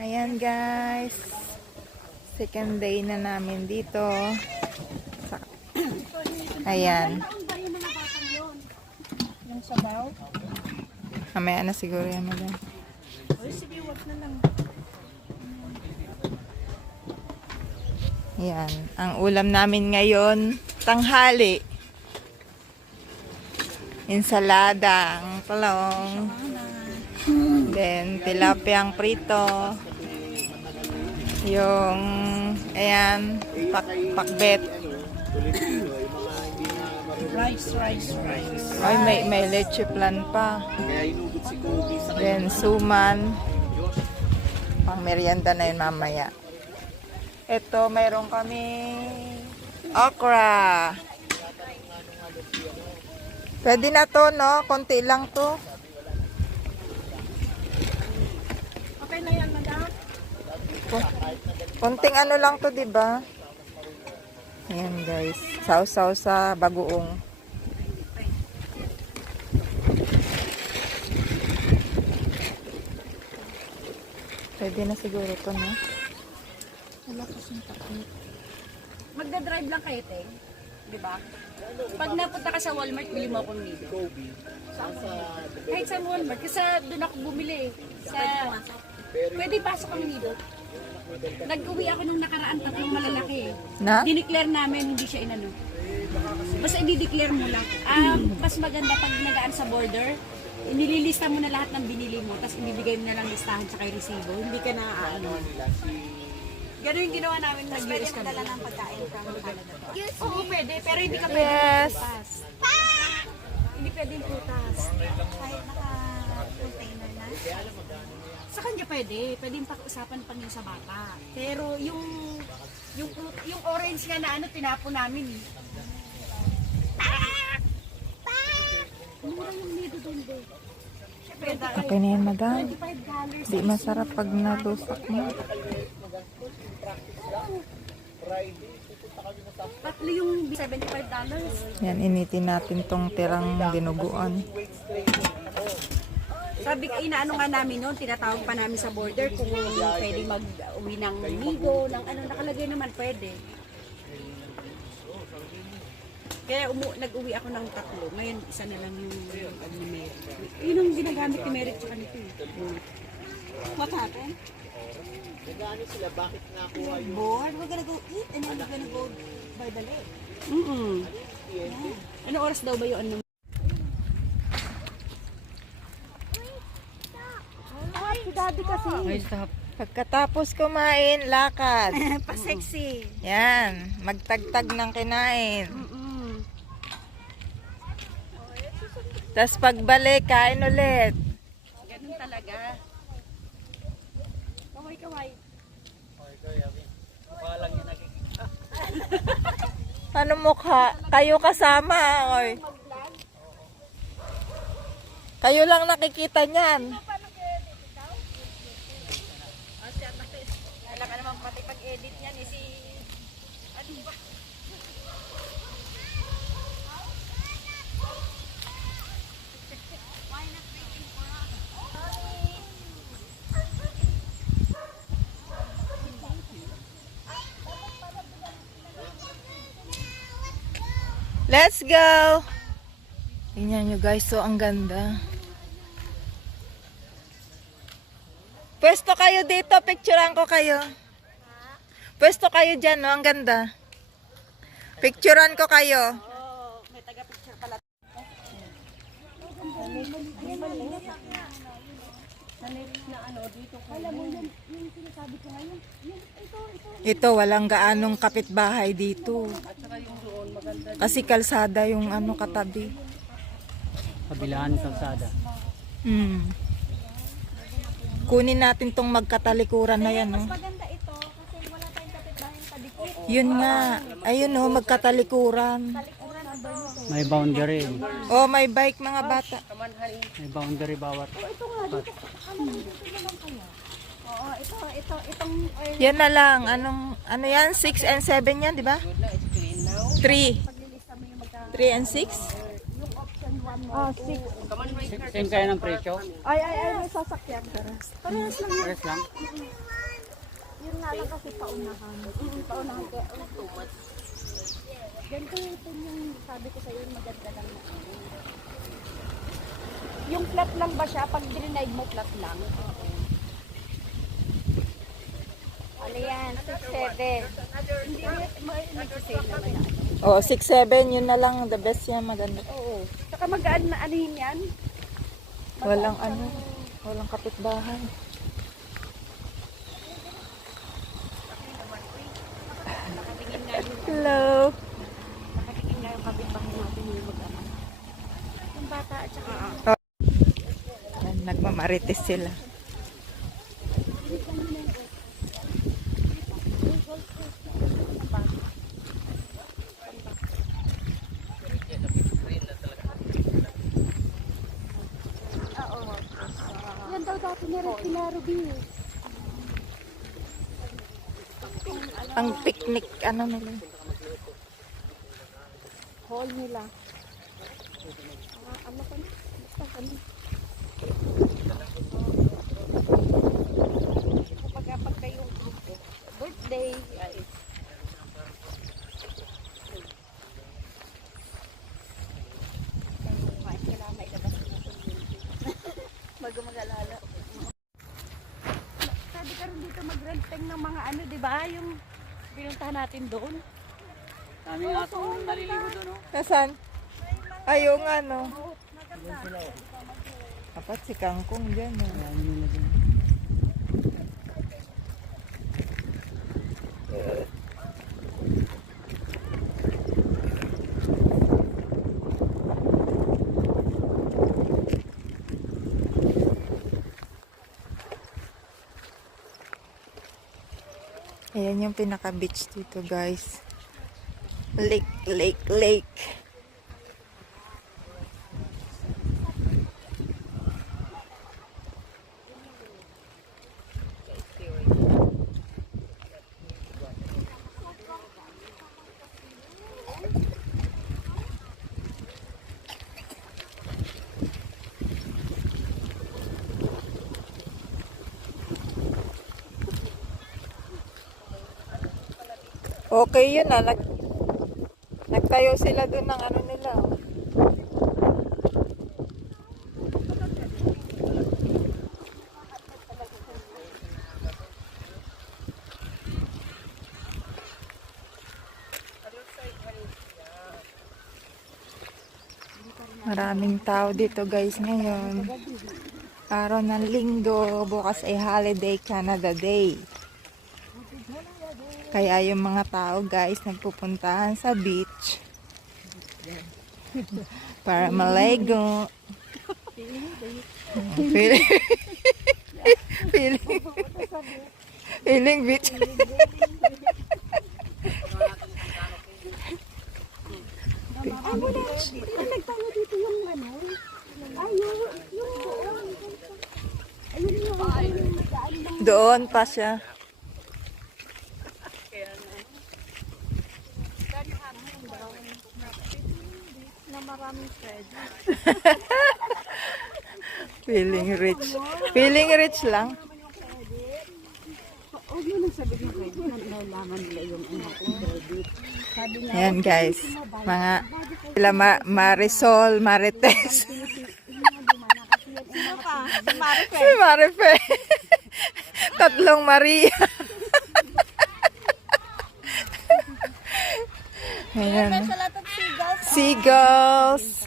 Ayan guys, second day na namin dito. Ayan. Yung sabaw? Mamaya na siguro yan, madam. Oy, sige, wag na lang. Ayan. Ang ulam namin ngayon, tanghali. Ensalada, ang talong. Then, tilapiyang prito. Yung, ayan, pakbet. Rice. Ay, may leche plan pa. Then, suman. Pang merienda na yun mamaya. Ito, mayroon kami okra. Pwede na to, no? Konti lang to. Okay na yan, madam? Konting ano lang to, diba? Ayan, guys. Sausaw sa bagoong. Pwede na siguro to, no? Wala kasing takot. Magdadrive lang kayo, te. Di ba? Pag napunta ka sa Walmart, bili mo akong nido. Kahit sa Walmart, kasi doon ako bumili. Pwede pasok ang nido. Nag-uwi ako nung nakaraan, tatlong malalaki. Na? Dineclare namin, hindi siya inano. Basta i-declare mo lang. Mas maganda pag nagaan sa border, nililista mo na lahat ng binili mo, tapos ibibigay mo na lang listahan sa kay resibo. Hindi ka na ano. Ganun yung ginawa namin nag-US kami. Pwede ng pagkain from Canada. Oo, pwede. Pero hindi ka pwede Yes. prutas. Hindi pwede yung prutas. Kahit naka-container na. Sa kanya pwede. Pwede yung pag-usapan pang yung sa bata. Pero yung orange nga na ano, tinapon namin. Mura yung nido doon, be. Okay na yan, madam. $25. Di masarap pag natusak mo. Tatlo yung $75. Yan, initin natin tong tirang dinuguan. Sabi ka, inaano nga namin noon, tinatawag pa namin sa border kung pwede mag-uwi ng nido, ng ano, nakalagay naman pwede. Kaya nag-uwi ako ng tatlo. Ngayon, isa na lang yung ni Merit. Yun ang ginagamit ni Merit tsaka nito. What happened? Nagano sila, bakit nakuha yung Bored? We're gonna go eat and then we're gonna go by the lake. Ano oras daw ba yun? Si Daddy kasi. Pagkatapos kumain, lakad. Pa-sexy. Yan, magtagtag ng kinain. Tapos pagbalik, kain ulit. Ganun talaga. Kaway-kaway. Ano mukha? Kayo kasama, oy. Kayo lang nakikita niyan. Alam ka naman pati pag-edit niyan eh si... Ano ba? Let's go! Tingnan nyo guys, so ang ganda. Pwesto kayo dito, picturean ko kayo. Pwesto kayo dyan, no? Ang ganda. Picturean ko kayo. Oh, may taga-picture pala. Ito, walang gaanong kapitbahay dito. Kasi kalsada yung ano katabi. Kabilaan sa kalsada. Kunin natin tong magkatalikuran na yan, no? Maganda ito kasi wala tayong kapitbahay padikit. Yun nga. Ayun, no, magkatalikuran. May boundary. Oh, may bike mga bata. May boundary bawat. Oo, itong Yan na lang. Ano yan? 6 and 7 yan, di ba? 3. 3 and 6? option 1 mo. 6. Same kaya ng presyo? Ay, may sasakyan. Parehas lang. Press lang? Yun nga lang kasi paunahan. Paunahan kaya. Ganito yung sabi ko sa'yo, maganda lang na. Yung flat lang ba siya? Pag drenade mo, flat lang. Ano yan? 6'7". Hindi mo nagsisave naman na. Oh, 6'7", yun na lang, the best yan, maganda. Oo. Saka magaan na anuhin yan. Walang ano, walang kapitbahay. Hello. Nakatingin nga yung kapitbahay natin yung mag-ama. Yung bata at saka Yan, nagmamarites sila. yan daw dati ni Regina Ruby. Ang picnic, ano nila. Hall nila. Ano pa? Basta kami. Kapag kayong grupo, birthday, ay kailangan mailabas natin yun. Bago mag-alala. Sabi ka rin dito mag-renting ng mga ano, di ba? Yung pinuntahan natin doon. Dami nga itong naliligo doon, no? Nasaan? Ayaw nga, no? Dapat si Kangkong dyan, no? Dami nila doon. Ayan yung pinaka-beach dito, guys. Lake, lake, lake. Okay yun ah. Nagtayo sila doon ng ano nila. Maraming tao dito guys ngayon. Araw ng linggo, bukas ay holiday Canada Day. Kaya yung mga tao guys nagpupuntahan sa beach para maligo. Feeling beach. Nagtayo dito yung ano? Ayun, yung Doon pa siya. na maraming pwede. Feeling rich. Feeling rich lang. Huwag mo nang sabihin ko, nalaman nila yung anak ko credit. Sabi nga, Ayan guys. Mga sila Marisol, Marites. Si Marife. Tatlong Maria. Ayan. Seagulls.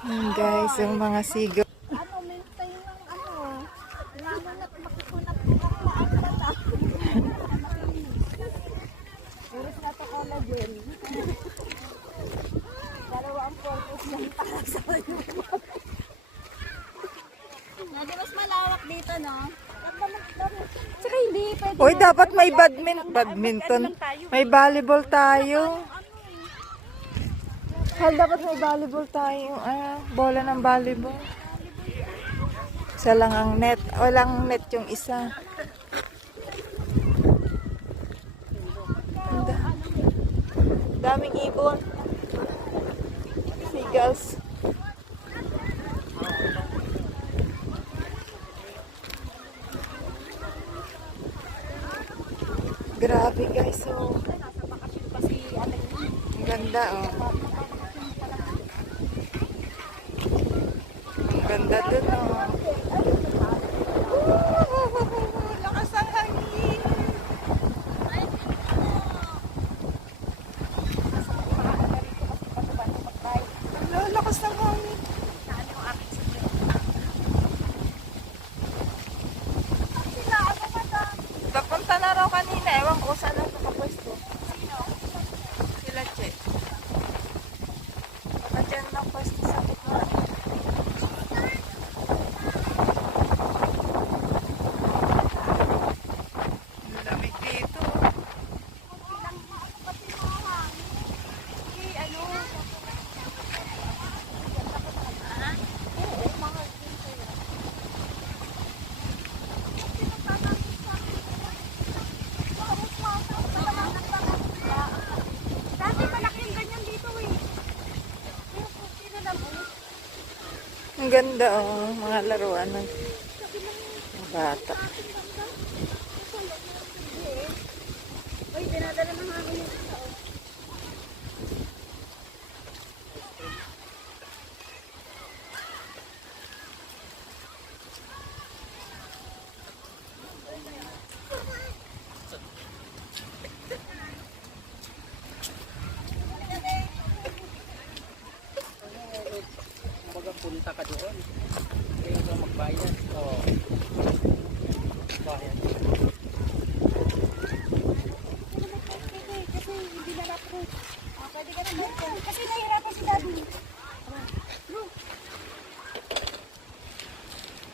Ayan guys, yung mga seagulls. ano, may tayo ng ano, nanganap makikunap-kunap na ang mata. Iris na to collagen. Dalawa ang purpose ng para sa iyo. Hindi mas malawak dito, no? Saka hindi pwede. Uy, dapat may badminton. May volleyball tayo. Hal, dapat may volleyball tayo. Bola ng volleyball. Isa lang ang net. Walang net yung isa. Daming ibon. Seagulls. Grabe guys, oh. Ang ganda, oh. Ang ganda dun, oh. Lakas ang hangin. Ang lakas ng hangin. Papunta na raw kanina. Ewan ko saan ang nakapwesto. Sila, Che. Baka dyan lang pwesto sa gitna. Ang lamig dito. Dati malaki yung ganyan dito eh. Ang ganda, oh. Mga laruan ng bata. Uy, dinadala ng hangin yung tao. Kumbaga punta ka doon. Kaya ka magbayad. Oo. Bayad. Kasi hindi na lapro. Pwede ka naman. Kasi nahirapan si Daddy.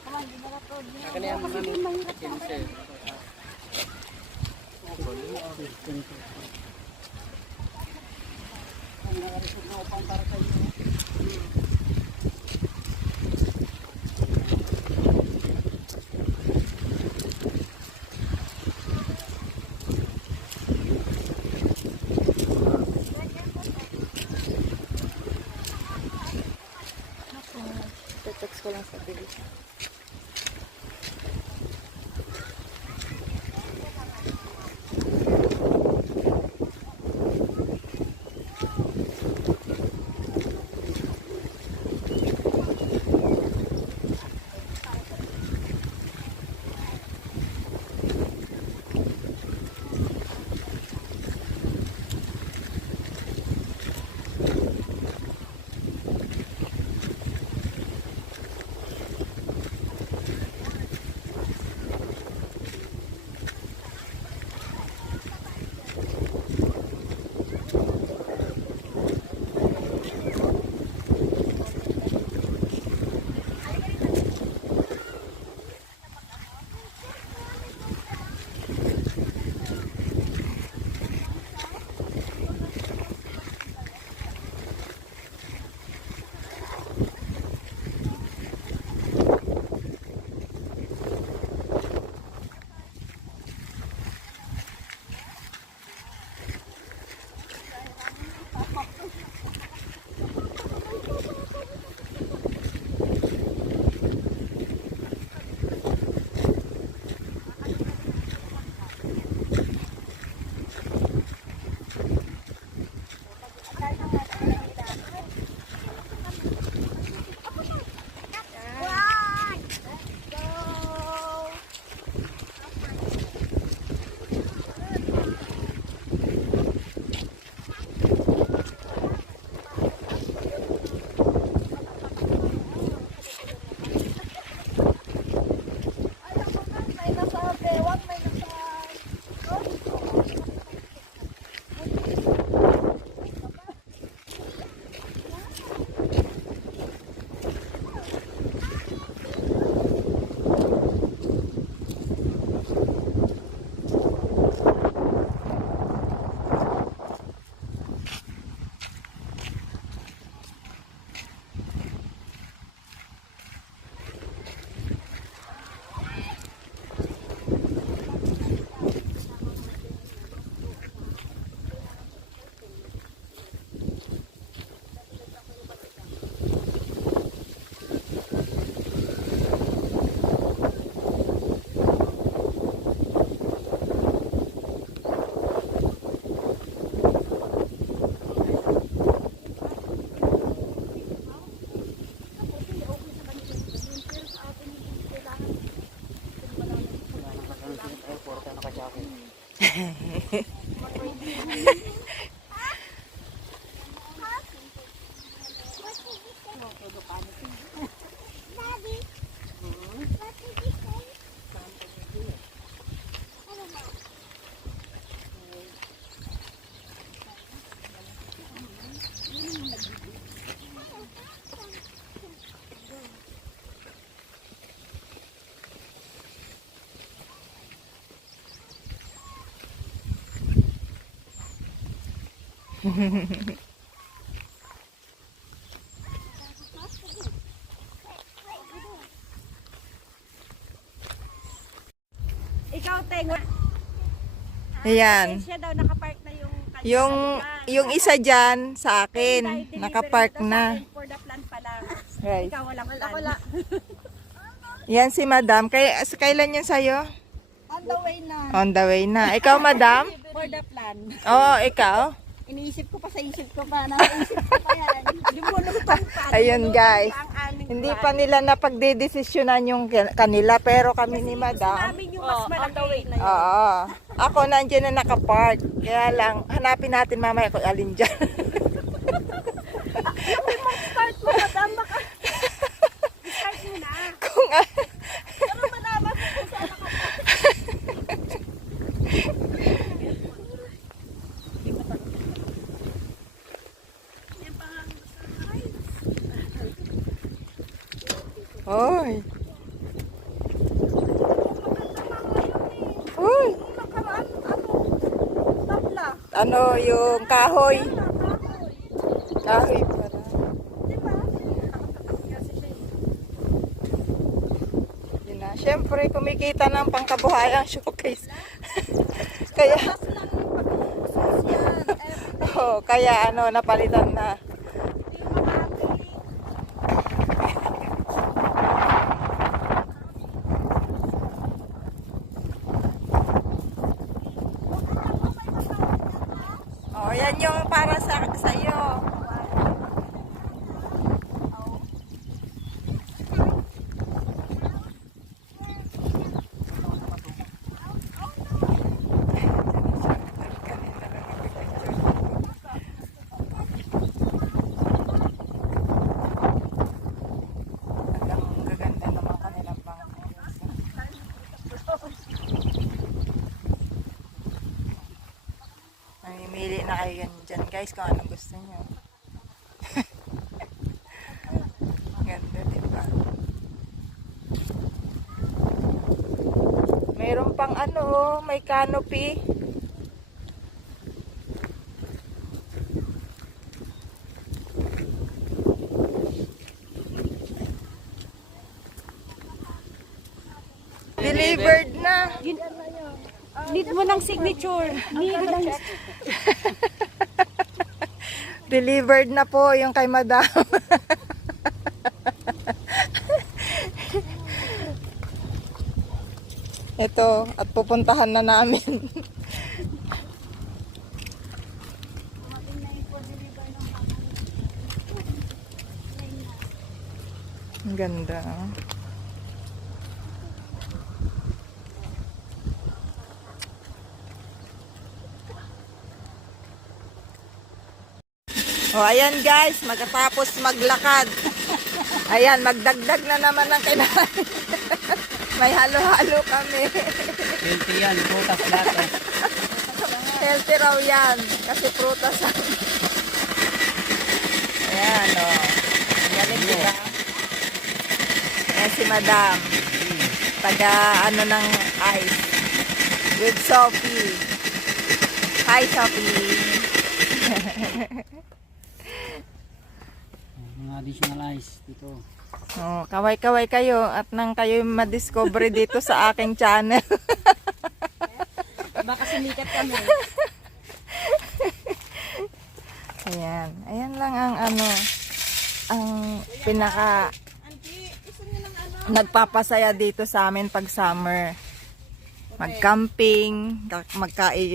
Come on, hindi na lapro. Kaya mo Kasi naman. mahirap sa Cancel. Ang nakarisod na upang para sa iyo. Text ko lang sa bilis. Ikaw, Tenga. Ayan. Siya daw, nakapark na yung kanya. Yung isa dyan sa akin, nakapark na. For the plan pa lang. Right. Ikaw, walang plan. Yan si Madam. Kailan yun sa'yo? On the way na. On the way na. Ikaw, Madam? For the plan. Oo, ikaw? Iniisip ko pa sa isip ko pa. Naisip ko pa yan. Lumulutang pa. Ayun, guys. Ang aming Hindi plan. pa nila napagdedesisyonan yung kanila, pero kami ni Madam. Namin yung mas malaki na yun. Oo. Ako nandiyan na nakapark. Kaya lang, hanapin natin mamaya kung alin dyan. Start mo, madam. Baka. Start mo na. Kung Pero malaman ko kung saan ako. Oy. Uy. Nakaraan, tabla. Ano yung kahoy? Kahoy pala. Diba? Kasi siya Yun na. Siyempre, kumikita ng pangkabuhayang showcase. Kaya, oh, kaya ano, napalitan na. Oh, yan yung para sa iyo. Ang gaganda naman kanilang bangkos. Mamimili na kayo yan dyan guys kung anong gusto nyo. Ganda diba? Meron pang ano, may canopy. Delivered na. Need mo ng signature. Need mo ng Delivered na po yung kay Madam. Ito, at pupuntahan na namin. Ang ganda. O, ayan guys, magkatapos maglakad. Ayan, magdagdag na naman ng kinain. May halo-halo kami. Healthy yan, prutas lahat eh. Healthy raw yan, kasi prutas ang... Ayan, o. Galing diba? Ayan si Madam. Taga ano ng ice. With Sophie. Hi, Sophie. Mga additional ice dito. Oh, kaway-kaway kayo at nang kayo madiscover dito sa aking channel. Baka sumikat kami. Ayan. Ayan lang ang ano, ang pinaka nagpapasaya dito sa amin pag summer. Mag-camping,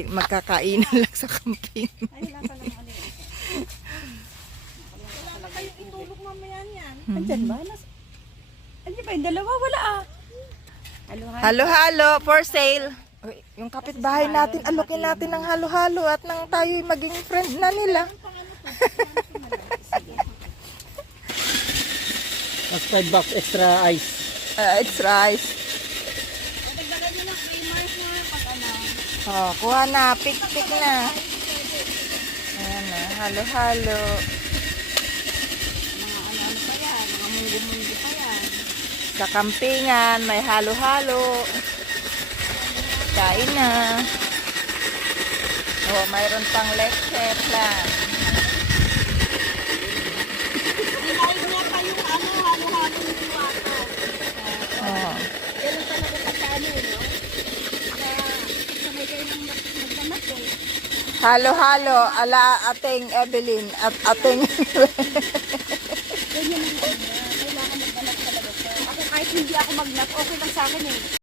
magkakainan lang sa camping. Andyan ba? Andyan ba yung dalawa? Wala ah. Halo-halo for sale. Uy, yung kapitbahay natin, alokin natin ng halo-halo at nang tayo'y maging friend na nila. Plus 5 bucks extra ice. It's rice. Oh, kuha na, pick-pick na. Ayan na, halo-halo. Sa kampingan, may halo-halo. Kain na. Oh, mayroon pang leche plan. Dinaig niya pa yung halo-halo ng diwato. Oh. Ganun talaga pagkano no? Sabay kayo ng magdamat eh. Halo-halo ala ating Evelyn at ating Ganyan ang kanya. Kailangan magdamat talaga siya. Ako kahit hindi ako magnap, okay lang sa akin eh.